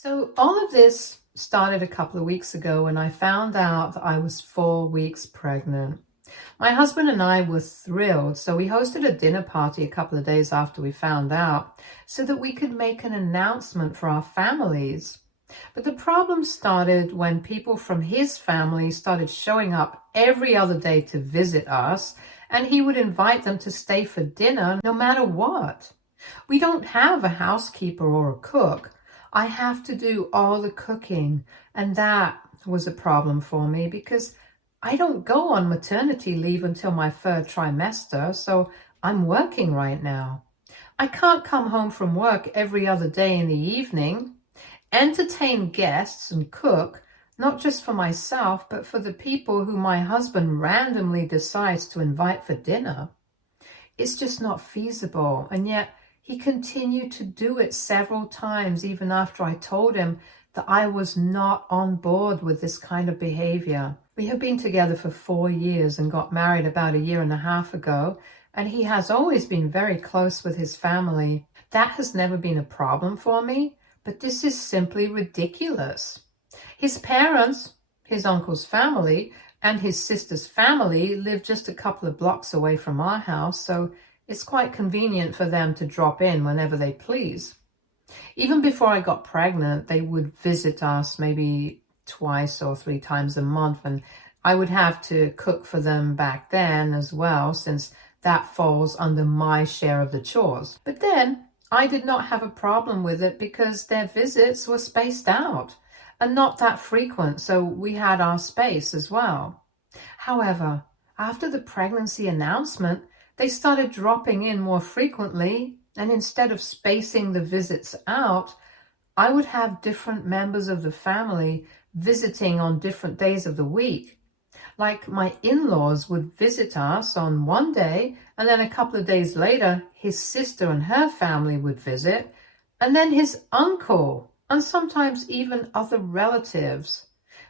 So all of this started a couple of weeks ago when I found out that I was 4 weeks pregnant. My husband and I were thrilled, so we hosted a dinner party a couple of days after we found out so that we could make an announcement for our families. But the problem started when people from his family started showing up every other day to visit us, and he would invite them to stay for dinner no matter what. We don't have a housekeeper or a cook. I have to do all the cooking, and that was a problem for me because I don't go on maternity leave until my third trimester, so I'm working right now. I can't come home from work every other day in the evening, entertain guests and cook, not just for myself, but for the people who my husband randomly decides to invite for dinner. It's just not feasible, and yet he continued to do it several times even after I told him that I was not on board with this kind of behavior. We have been together for 4 years and got married about a year and a half ago, and he has always been very close with his family. That has never been a problem for me, but this is simply ridiculous. His parents, his uncle's family, and his sister's family live just a couple of blocks away from our house, so it's quite convenient for them to drop in whenever they please. Even before I got pregnant, they would visit us maybe twice or 3 times a month, and I would have to cook for them back then as well, since that falls under my share of the chores. But then I did not have a problem with it because their visits were spaced out and not that frequent, so we had our space as well. However, after the pregnancy announcement, they started dropping in more frequently, and instead of spacing the visits out, I would have different members of the family visiting on different days of the week. Like my in-laws would visit us on one day, and then a couple of days later, his sister and her family would visit, and then his uncle, and sometimes even other relatives,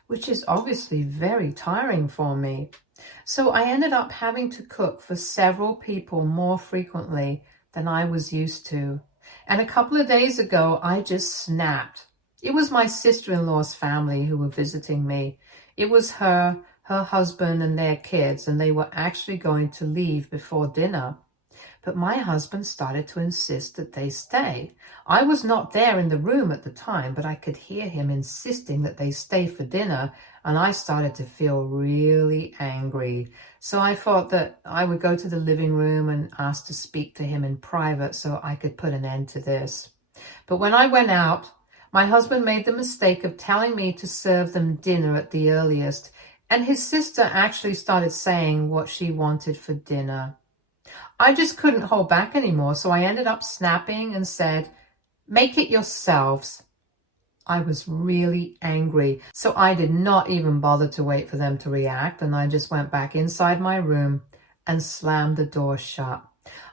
which is obviously very tiring for me. So I ended up having to cook for several people more frequently than I was used to. And a couple of days ago, I just snapped. It was my sister-in-law's family who were visiting me. It was her husband, and their kids, and they were actually going to leave before dinner. But my husband started to insist that they stay. I was not there in the room at the time, but I could hear him insisting that they stay for dinner, and I started to feel really angry. So I thought that I would go to the living room and ask to speak to him in private so I could put an end to this. But when I went out, my husband made the mistake of telling me to serve them dinner at the earliest, and his sister actually started saying what she wanted for dinner. I just couldn't hold back anymore, so I ended up snapping and said, "Make it yourselves." I was really angry, so I did not even bother to wait for them to react, and I just went back inside my room and slammed the door shut.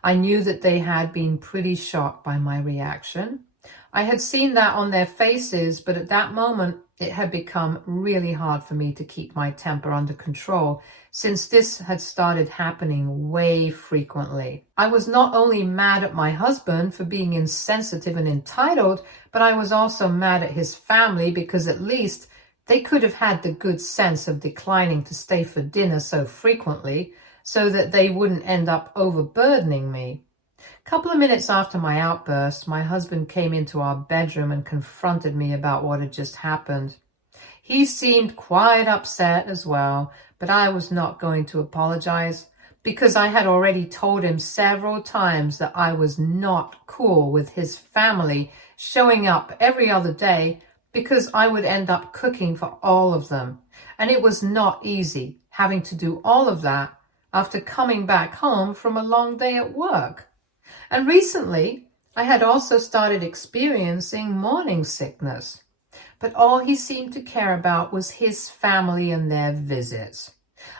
I knew that they had been pretty shocked by my reaction. I had seen that on their faces, but at that moment, it had become really hard for me to keep my temper under control, since this had started happening way frequently. I was not only mad at my husband for being insensitive and entitled, but I was also mad at his family because at least they could have had the good sense of declining to stay for dinner so frequently so that they wouldn't end up overburdening me. A couple of minutes after my outburst, my husband came into our bedroom and confronted me about what had just happened. He seemed quite upset as well, but I was not going to apologize because I had already told him several times that I was not cool with his family showing up every other day because I would end up cooking for all of them. And it was not easy having to do all of that after coming back home from a long day at work. And recently, I had also started experiencing morning sickness. But all he seemed to care about was his family and their visits.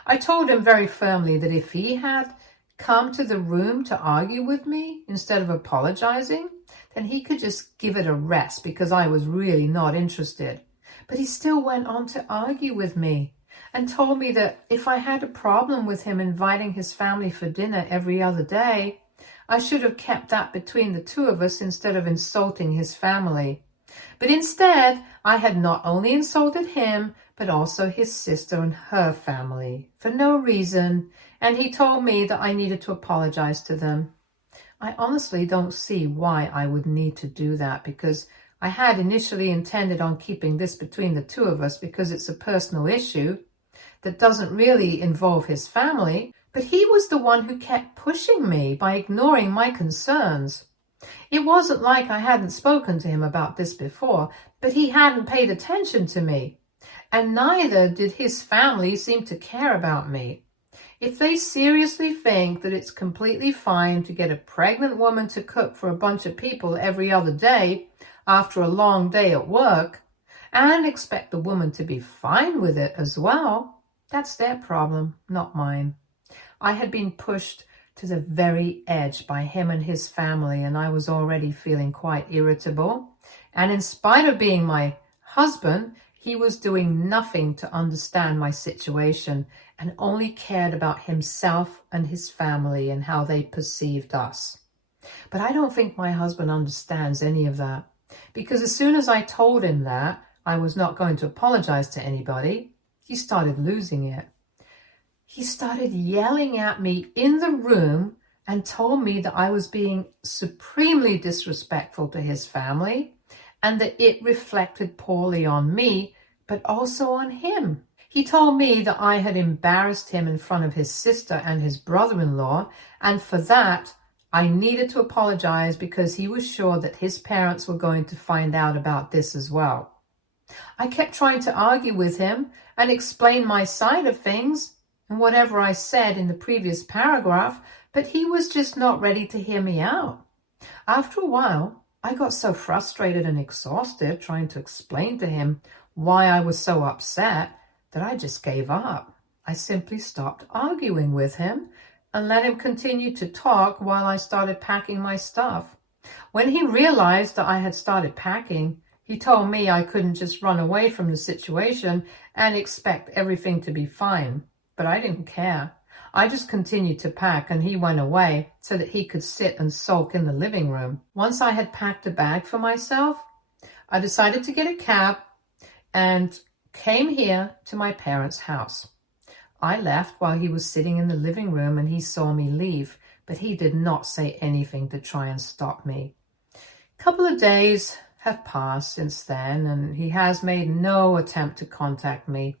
I told him very firmly that if he had come to the room to argue with me instead of apologizing, then he could just give it a rest because I was really not interested. But he still went on to argue with me and told me that if I had a problem with him inviting his family for dinner every other day, I should have kept that between the two of us instead of insulting his family. But instead, I had not only insulted him, but also his sister and her family for no reason, and he told me that I needed to apologize to them. I honestly don't see why I would need to do that, because I had initially intended on keeping this between the two of us because it's a personal issue that doesn't really involve his family, but he was the one who kept pushing me by ignoring my concerns. It wasn't like I hadn't spoken to him about this before, but he hadn't paid attention to me, and neither did his family seem to care about me. If they seriously think that it's completely fine to get a pregnant woman to cook for a bunch of people every other day after a long day at work, and expect the woman to be fine with it as well, that's their problem, not mine. I had been pushed to the very edge by him and his family, and I was already feeling quite irritable. And in spite of being my husband, he was doing nothing to understand my situation and only cared about himself and his family and how they perceived us. But I don't think my husband understands any of that, because as soon as I told him that I was not going to apologize to anybody, he started losing it. He started yelling at me in the room and told me that I was being supremely disrespectful to his family and that it reflected poorly on me, but also on him. He told me that I had embarrassed him in front of his sister and his brother-in-law, and for that, I needed to apologize because he was sure that his parents were going to find out about this as well. I kept trying to argue with him and explain my side of things and whatever I said in the previous paragraph, but he was just not ready to hear me out. After a while, I got so frustrated and exhausted trying to explain to him why I was so upset that I just gave up. I simply stopped arguing with him and let him continue to talk while I started packing my stuff. When he realized that I had started packing, he told me I couldn't just run away from the situation and expect everything to be fine. But I didn't care. I just continued to pack, and he went away so that he could sit and sulk in the living room. Once I had packed a bag for myself, I decided to get a cab and came here to my parents' house. I left while he was sitting in the living room, and he saw me leave, but he did not say anything to try and stop me. A couple of days have passed since then, and he has made no attempt to contact me,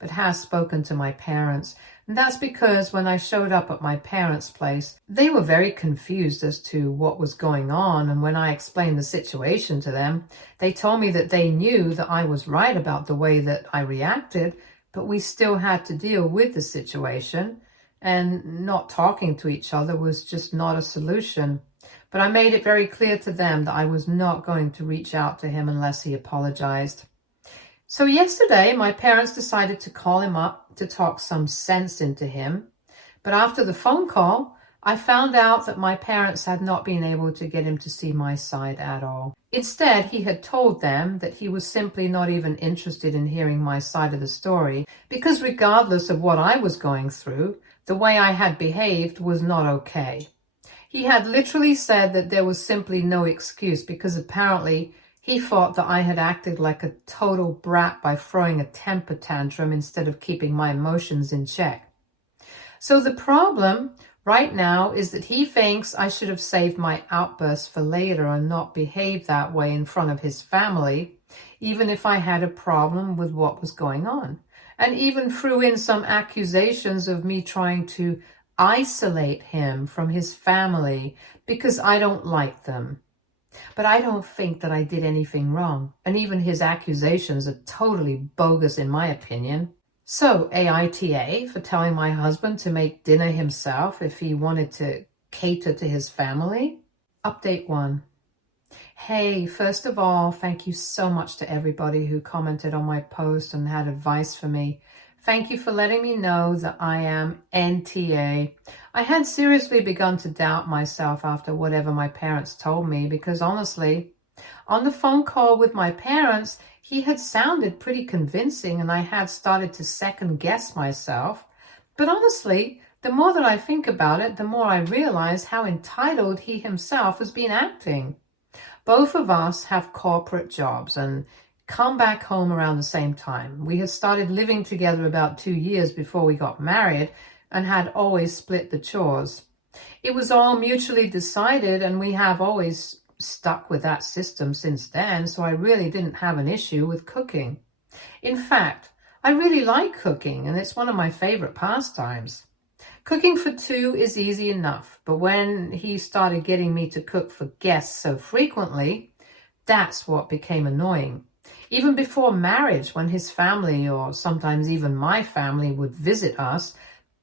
but has spoken to my parents. And that's because when I showed up at my parents' place, they were very confused as to what was going on. And when I explained the situation to them, they told me that they knew that I was right about the way that I reacted, but we still had to deal with the situation, and not talking to each other was just not a solution. But I made it very clear to them that I was not going to reach out to him unless he apologized. So yesterday, my parents decided to call him up to talk some sense into him. But after the phone call, I found out that my parents had not been able to get him to see my side at all. Instead, he had told them that he was simply not even interested in hearing my side of the story, because regardless of what I was going through, the way I had behaved was not okay. He had literally said that there was simply no excuse, because apparently he thought that I had acted like a total brat by throwing a temper tantrum instead of keeping my emotions in check. So the problem right now is that he thinks I should have saved my outbursts for later and not behaved that way in front of his family, even if I had a problem with what was going on. And even threw in some accusations of me trying to isolate him from his family because I don't like them. But I don't think that I did anything wrong, and even his accusations are totally bogus in my opinion. So, AITA for telling my husband to make dinner himself if he wanted to cater to his family. Update 1. Hey, first of all, thank you so much to everybody who commented on my post and had advice for me. Thank you for letting me know that I am NTA. I had seriously begun to doubt myself after whatever my parents told me, because honestly, on the phone call with my parents, he had sounded pretty convincing and I had started to second guess myself. But honestly, the more that I think about it, the more I realize how entitled he himself has been acting. Both of us have corporate jobs and come back home around the same time. We had started living together about 2 years before we got married and had always split the chores. It was all mutually decided, and we have always stuck with that system since then, so I really didn't have an issue with cooking. In fact, I really like cooking, and it's one of my favorite pastimes. Cooking for two is easy enough, but when he started getting me to cook for guests so frequently, that's what became annoying. Even before marriage, when his family, or sometimes even my family, would visit us,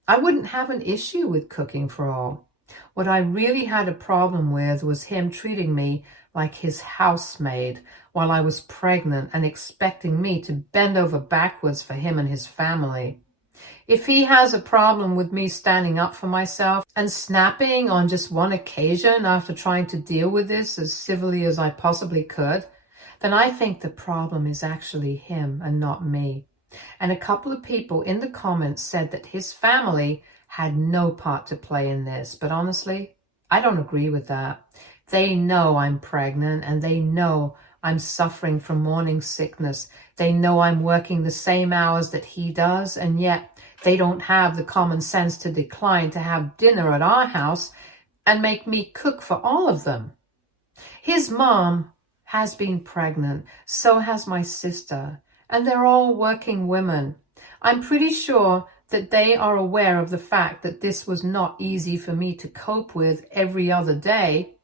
I wouldn't have an issue with cooking for all. What I really had a problem with was him treating me like his housemaid while I was pregnant and expecting me to bend over backwards for him and his family. If he has a problem with me standing up for myself and snapping on just one occasion after trying to deal with this as civilly as I possibly could, then I think the problem is actually him and not me. And a couple of people in the comments said that his family had no part to play in this, but honestly, I don't agree with that. They know I'm pregnant and they know I'm suffering from morning sickness. They know I'm working the same hours that he does, and yet they don't have the common sense to decline to have dinner at our house and make me cook for all of them. His mom has been pregnant, so has my sister, and they're all working women. I'm pretty sure that they are aware of the fact that this was not easy for me to cope with every other day.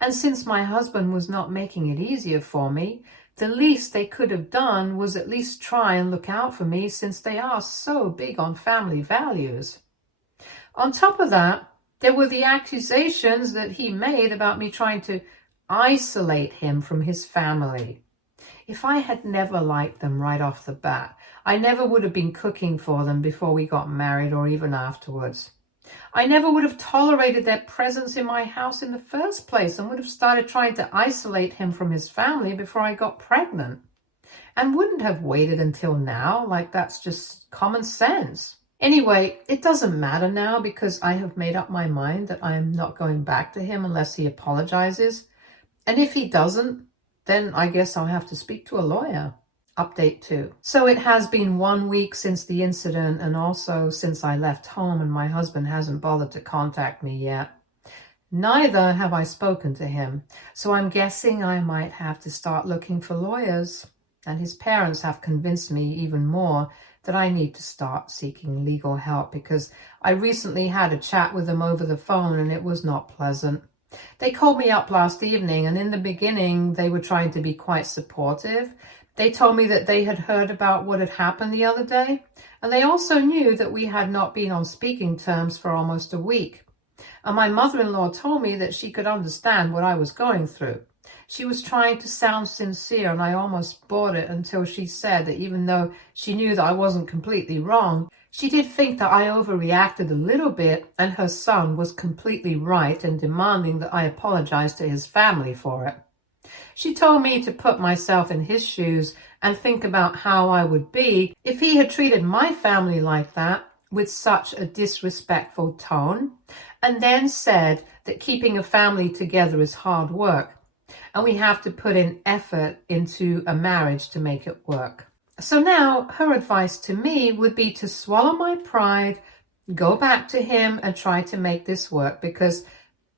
And since my husband was not making it easier for me, the least they could have done was at least try and look out for me, since they are so big on family values. On top of that, there were the accusations that he made about me trying to isolate him from his family. If I had never liked them right off the bat, I never would have been cooking for them before we got married or even afterwards. I never would have tolerated their presence in my house in the first place and would have started trying to isolate him from his family before I got pregnant. And wouldn't have waited until now, like that's just common sense. Anyway, it doesn't matter now because I have made up my mind that I am not going back to him unless he apologizes. And if he doesn't, then I guess I'll have to speak to a lawyer. Update 2. So it has been 1 week since the incident, and also since I left home, and my husband hasn't bothered to contact me yet. Neither have I spoken to him, so I'm guessing I might have to start looking for lawyers. And his parents have convinced me even more that I need to start seeking legal help, because I recently had a chat with them over the phone and it was not pleasant. They called me up last evening, and in the beginning they were trying to be quite supportive. They told me that they had heard about what had happened the other day, and they also knew that we had not been on speaking terms for almost a week. And my mother-in-law told me that she could understand what I was going through. She was trying to sound sincere, and I almost bought it until she said that even though she knew that I wasn't completely wrong, she did think that I overreacted a little bit, and her son was completely right in demanding that I apologize to his family for it. She told me to put myself in his shoes and think about how I would be if he had treated my family like that, with such a disrespectful tone, and then said that keeping a family together is hard work, and we have to put in effort into a marriage to make it work. So now her advice to me would be to swallow my pride, go back to him and try to make this work, because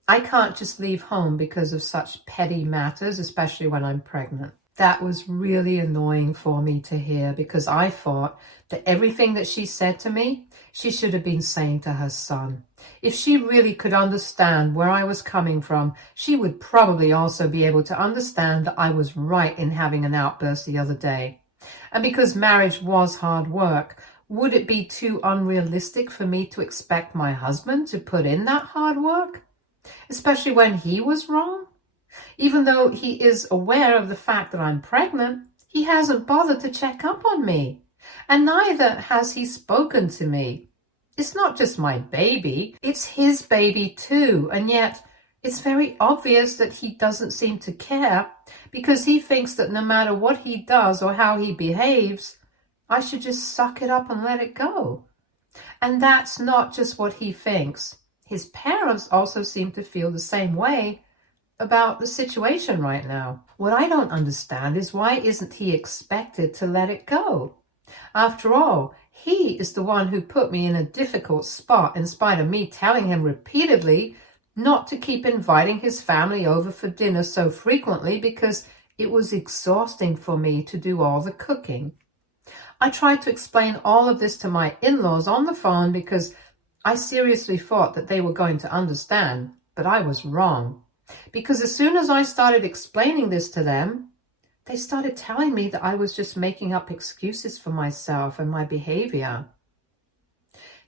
I can't just leave home because of such petty matters, especially when I'm pregnant. That was really annoying for me to hear, because I thought that everything that she said to me, she should have been saying to her son. If she really could understand where I was coming from, she would probably also be able to understand that I was right in having an outburst the other day. And because marriage was hard work, would it be too unrealistic for me to expect my husband to put in that hard work? Especially when he was wrong? Even though he is aware of the fact that I'm pregnant, he hasn't bothered to check up on me. And neither has he spoken to me. It's not just my baby, it's his baby too. And yet it's very obvious that he doesn't seem to care, because he thinks that no matter what he does or how he behaves, I should just suck it up and let it go. And that's not just what he thinks. His parents also seem to feel the same way, about the situation right now. What I don't understand is why isn't he expected to let it go? After all, he is the one who put me in a difficult spot in spite of me telling him repeatedly not to keep inviting his family over for dinner so frequently because it was exhausting for me to do all the cooking. I tried to explain all of this to my in-laws on the phone because I seriously thought that they were going to understand, but I was wrong. Because as soon as I started explaining this to them, they started telling me that I was just making up excuses for myself and my behavior.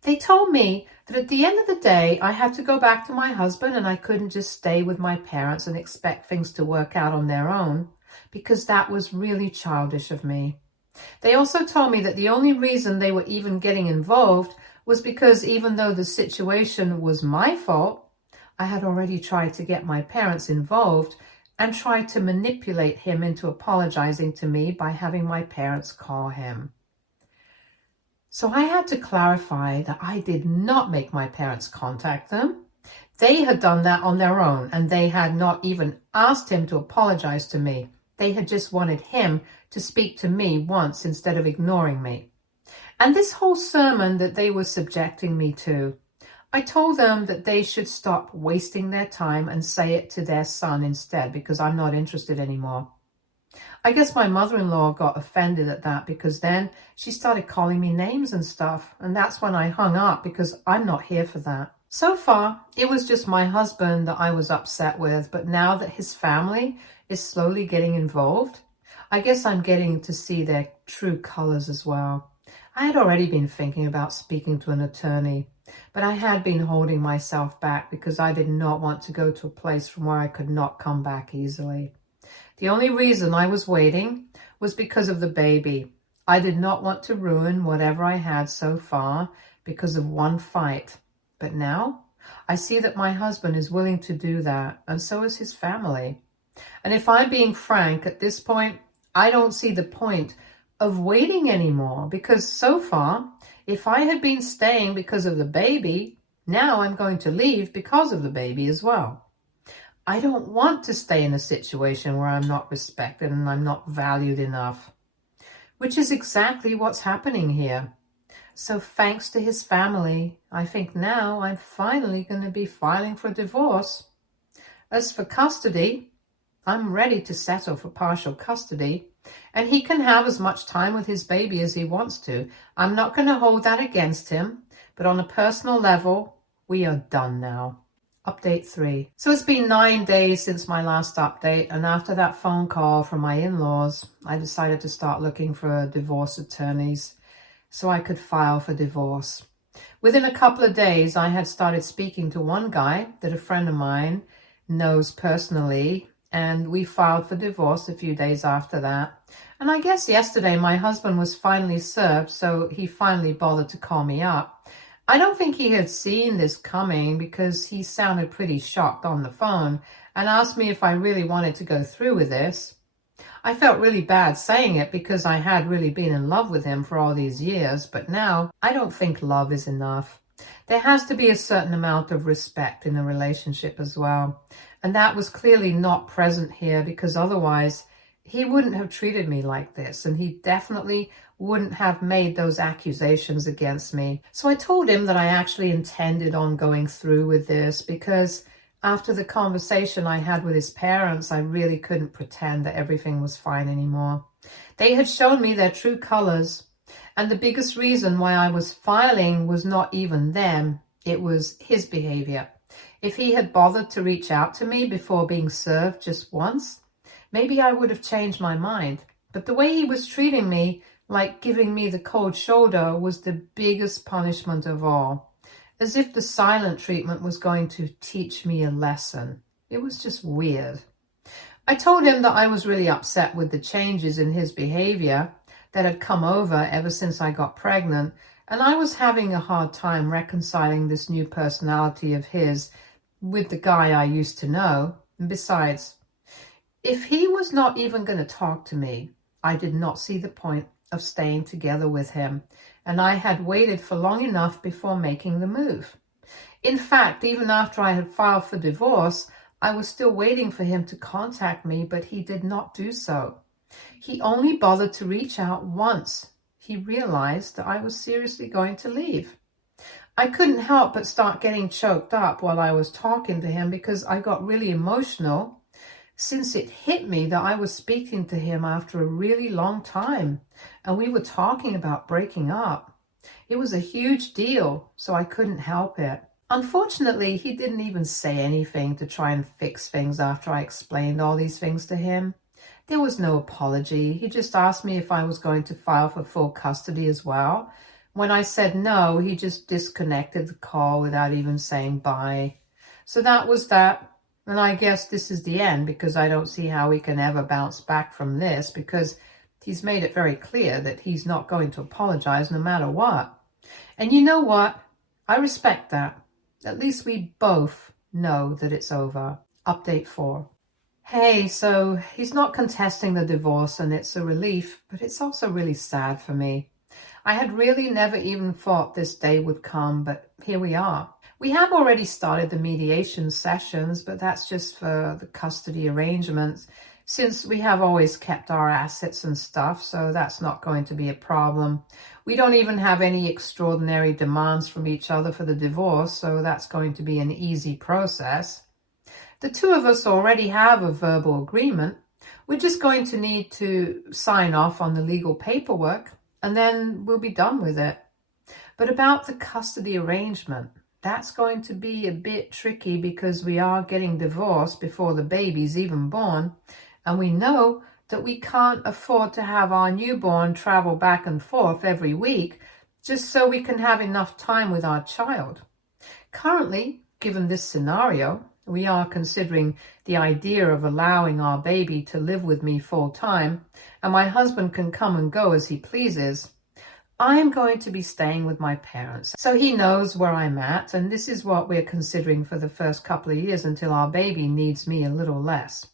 They told me that at the end of the day, I had to go back to my husband and I couldn't just stay with my parents and expect things to work out on their own, because that was really childish of me. They also told me that the only reason they were even getting involved was because even though the situation was my fault, I had already tried to get my parents involved and tried to manipulate him into apologizing to me by having my parents call him. So I had to clarify that I did not make my parents contact them. They had done that on their own, and they had not even asked him to apologize to me. They had just wanted him to speak to me once instead of ignoring me. And this whole sermon that they were subjecting me to, I told them that they should stop wasting their time and say it to their son instead, because I'm not interested anymore. I guess my mother-in-law got offended at that, because then she started calling me names and stuff, and that's when I hung up because I'm not here for that. So far, it was just my husband that I was upset with, but now that his family is slowly getting involved, I guess I'm getting to see their true colors as well. I had already been thinking about speaking to an attorney, but I had been holding myself back because I did not want to go to a place from where I could not come back easily. The only reason I was waiting was because of the baby. I did not want to ruin whatever I had so far because of one fight. But now I see that my husband is willing to do that, and so is his family. And if I'm being frank, at this point, I don't see the point of waiting anymore, because so far, if I had been staying because of the baby, now I'm going to leave because of the baby as well. I don't want to stay in a situation where I'm not respected and I'm not valued enough, which is exactly what's happening here. So thanks to his family, I think now I'm finally going to be filing for divorce. As for custody, I'm ready to settle for partial custody, and he can have as much time with his baby as he wants to. I'm not going to hold that against him, but on a personal level, we are done now. Update 3. So it's been 9 days since my last update, and after that phone call from my in-laws, I decided to start looking for divorce attorneys so I could file for divorce. Within a couple of days, I had started speaking to one guy that a friend of mine knows personally, and we filed for divorce a few days after that. And I guess yesterday my husband was finally served, so he finally bothered to call me up. I don't think he had seen this coming because he sounded pretty shocked on the phone and asked me if I really wanted to go through with this. I felt really bad saying it because I had really been in love with him for all these years, but now I don't think love is enough. There has to be a certain amount of respect in a relationship as well. And that was clearly not present here, because otherwise he wouldn't have treated me like this, and he definitely wouldn't have made those accusations against me. So I told him that I actually intended on going through with this, because after the conversation I had with his parents, I really couldn't pretend that everything was fine anymore. They had shown me their true colors, and the biggest reason why I was filing was not even them, it was his behavior. If he had bothered to reach out to me before being served just once, maybe I would have changed my mind. But the way he was treating me, like giving me the cold shoulder, was the biggest punishment of all. As if the silent treatment was going to teach me a lesson. It was just weird. I told him that I was really upset with the changes in his behavior that had come over ever since I got pregnant, and I was having a hard time reconciling this new personality of his with the guy I used to know. And besides, if he was not even going to talk to me, I did not see the point of staying together with him, and I had waited for long enough before making the move. In fact, even after I had filed for divorce, I was still waiting for him to contact me, but he did not do so. He only bothered to reach out once he realized that I was seriously going to leave. I couldn't help but start getting choked up while I was talking to him because I got really emotional since it hit me that I was speaking to him after a really long time and we were talking about breaking up. It was a huge deal, so I couldn't help it. Unfortunately, he didn't even say anything to try and fix things after I explained all these things to him. There was no apology. He just asked me if I was going to file for full custody as well. When I said no, he just disconnected the call without even saying bye. So that was that. And I guess this is the end because I don't see how we can ever bounce back from this because he's made it very clear that he's not going to apologize no matter what. And you know what? I respect that. At least we both know that it's over. Update 4. Hey, so he's not contesting the divorce and it's a relief, but it's also really sad for me. I had really never even thought this day would come, but here we are. We have already started the mediation sessions, but that's just for the custody arrangements, since we have always kept our assets and stuff, so that's not going to be a problem. We don't even have any extraordinary demands from each other for the divorce, so that's going to be an easy process. The two of us already have a verbal agreement. We're just going to need to sign off on the legal paperwork, and then we'll be done with it. But about the custody arrangement, that's going to be a bit tricky because we are getting divorced before the baby's even born, and we know that we can't afford to have our newborn travel back and forth every week just so we can have enough time with our child. Currently, given this scenario, we are considering the idea of allowing our baby to live with me full time, and my husband can come and go as he pleases. I am going to be staying with my parents, so he knows where I'm at, and this is what we're considering for the first couple of years until our baby needs me a little less.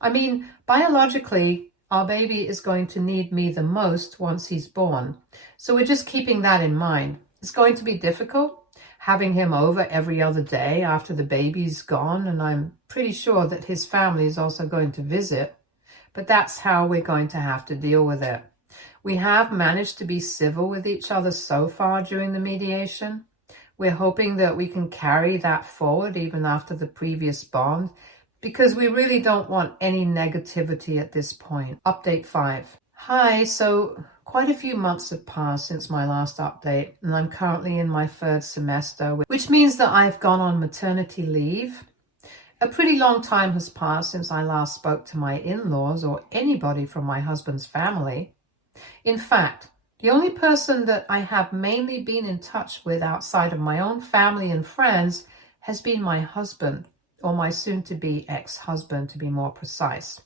I mean, biologically, our baby is going to need me the most once he's born, so we're just keeping that in mind. It's going to be difficult having him over every other day after the baby's gone, and I'm pretty sure that his family is also going to visit, but that's how we're going to have to deal with it. We have managed to be civil with each other so far during the mediation. We're hoping that we can carry that forward even after the previous bond, because we really don't want any negativity at this point. Update 5. Hi, so quite a few months have passed since my last update, and I'm currently in my 3rd semester, which means that I've gone on maternity leave. A pretty long time has passed since I last spoke to my in-laws or anybody from my husband's family. In fact, the only person that I have mainly been in touch with outside of my own family and friends has been my husband, or my soon-to-be ex-husband to be more precise.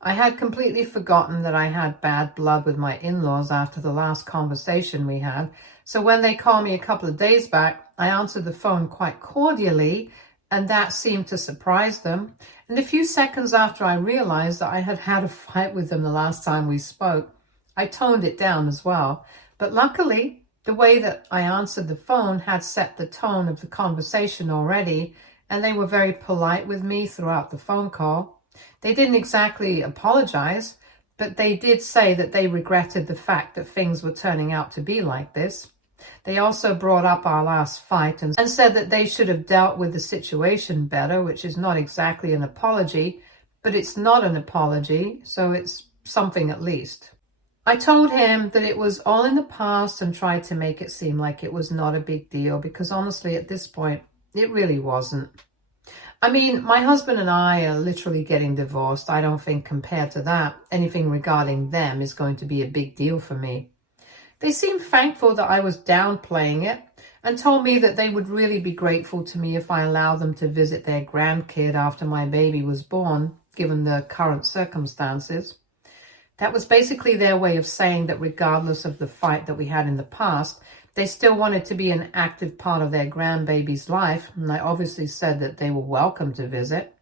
I had completely forgotten that I had bad blood with my in-laws after the last conversation we had, so when they called me a couple of days back, I answered the phone quite cordially, and that seemed to surprise them. And a few seconds after I realized that I had had a fight with them the last time we spoke, I toned it down as well. But luckily, the way that I answered the phone had set the tone of the conversation already, and they were very polite with me throughout the phone call. They didn't exactly apologize, but they did say that they regretted the fact that things were turning out to be like this. They also brought up our last fight and said that they should have dealt with the situation better, which is not exactly an apology, but it's not an apology, so it's something at least. I told him that it was all in the past and tried to make it seem like it was not a big deal because honestly at this point, it really wasn't. I mean, my husband and I are literally getting divorced. I don't think compared to that, anything regarding them is going to be a big deal for me. They seemed thankful that I was downplaying it and told me that they would really be grateful to me if I allowed them to visit their grandkid after my baby was born, given the current circumstances. That was basically their way of saying that regardless of the fight that we had in the past, they still wanted to be an active part of their grandbaby's life, and I obviously said that they were welcome to visit.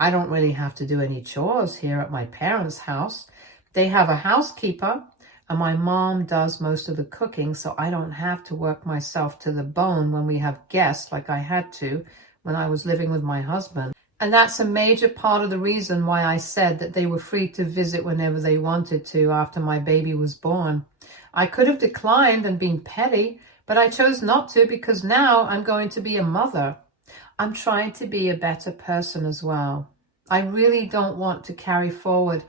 I don't really have to do any chores here at my parents' house. They have a housekeeper, and my mom does most of the cooking, so I don't have to work myself to the bone when we have guests like I had to when I was living with my husband. And that's a major part of the reason why I said that they were free to visit whenever they wanted to after my baby was born. I could have declined and been petty, but I chose not to because now I'm going to be a mother. I'm trying to be a better person as well. I really don't want to carry forward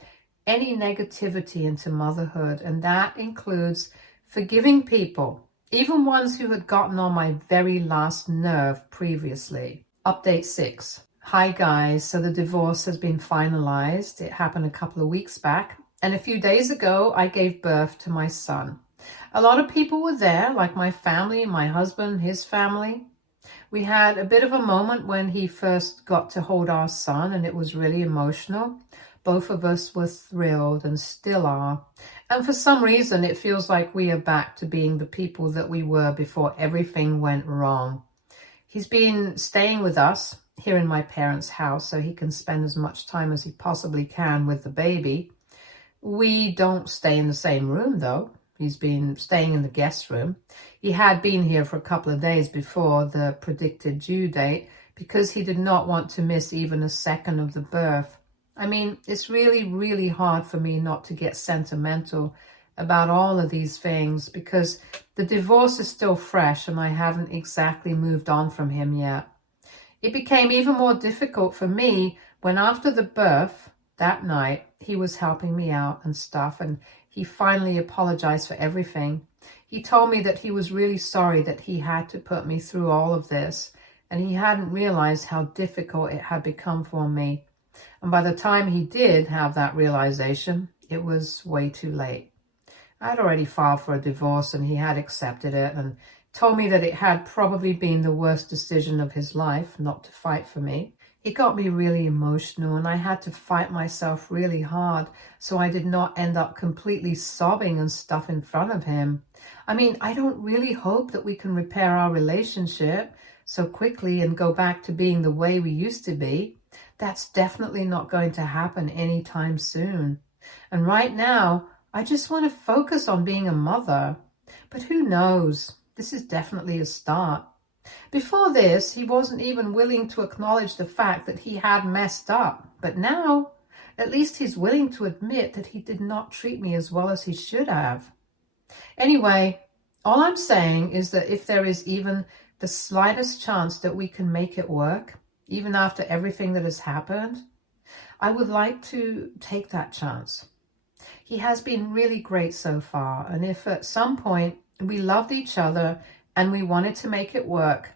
any negativity into motherhood, and that includes forgiving people, even ones who had gotten on my very last nerve previously. Update 6. Hi guys, so the divorce has been finalized. It happened a couple of weeks back, and a few days ago I gave birth to my son. A lot of people were there, like my family, my husband, his family. We had a bit of a moment when he first got to hold our son, and it was really emotional. Both of us were thrilled and still are. And for some reason, it feels like we are back to being the people that we were before everything went wrong. He's been staying with us here in my parents' house so he can spend as much time as he possibly can with the baby. We don't stay in the same room, though. He's been staying in the guest room. He had been here for a couple of days before the predicted due date because he did not want to miss even a second of the birth. I mean, it's really, really hard for me not to get sentimental about all of these things because the divorce is still fresh and I haven't exactly moved on from him yet. It became even more difficult for me when after the birth that night, he was helping me out and stuff, and he finally apologized for everything. He told me that he was really sorry that he had to put me through all of this, and he hadn't realized how difficult it had become for me. And by the time he did have that realization, it was way too late. I had already filed for a divorce and he had accepted it and told me that it had probably been the worst decision of his life not to fight for me. It got me really emotional and I had to fight myself really hard so I did not end up completely sobbing and stuff in front of him. I mean, I don't really hope that we can repair our relationship so quickly and go back to being the way we used to be. That's definitely not going to happen anytime soon. And right now, I just want to focus on being a mother. But who knows? This is definitely a start. Before this, he wasn't even willing to acknowledge the fact that he had messed up. But now, at least he's willing to admit that he did not treat me as well as he should have. Anyway, all I'm saying is that if there is even the slightest chance that we can make it work, even after everything that has happened, I would like to take that chance. He has been really great so far, and if at some point we loved each other and we wanted to make it work,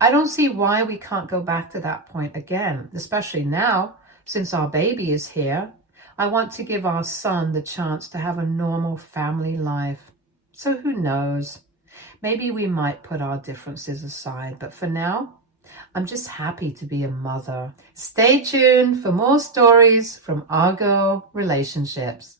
I don't see why we can't go back to that point again, especially now, since our baby is here. I want to give our son the chance to have a normal family life. So who knows? Maybe we might put our differences aside, but for now, I'm just happy to be a mother. Stay tuned for more stories from Argo Relationships.